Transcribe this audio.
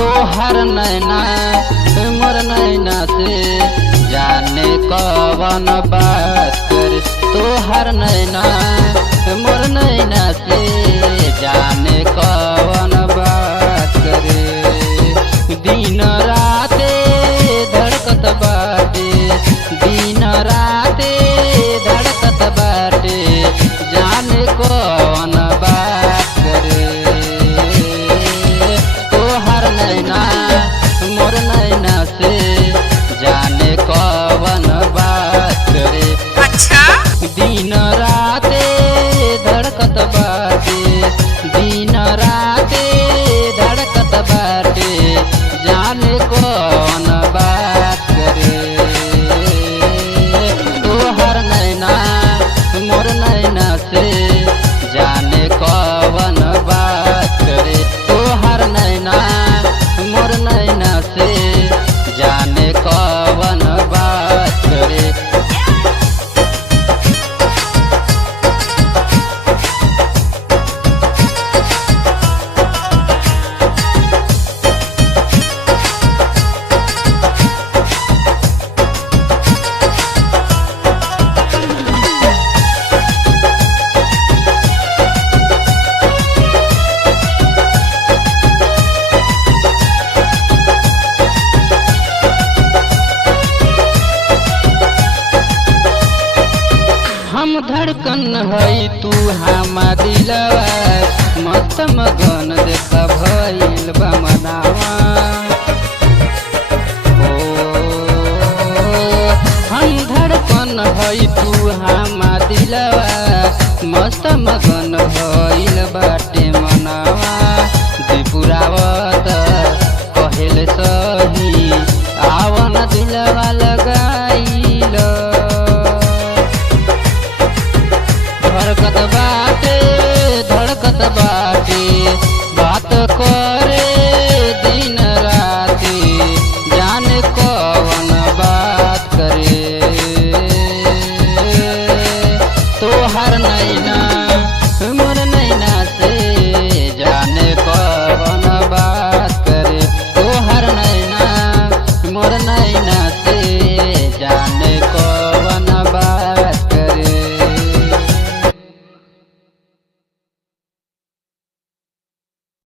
तोहर नैना मोर नैना से जाने कवन बात कर। तोहर नैना मोर नैना से जाने कवन बात करे। दिन राते धड़कत बाटे, दिन राते धड़कत बाटे, जाने कवन बात करे। तोहर नैना मोर नैना से जाने कवन बात करे। अच्छा दिन राते धड़कत बाटे, दिन राते धड़कत बाटे, जाने कौन बात करे। तोहर नैना मोर नैना से जाने कौन बात करे। तोहर नैना मोर नैना से जाने कौन बात करे। हम धड़कन हई तू हमार दिलवा, मस्त मगन देखा भइल बा मनावा। हम धड़कन हई तू हमार दिलवा, मस्त मगन भइल बाटे मनावा। त्रिपुरा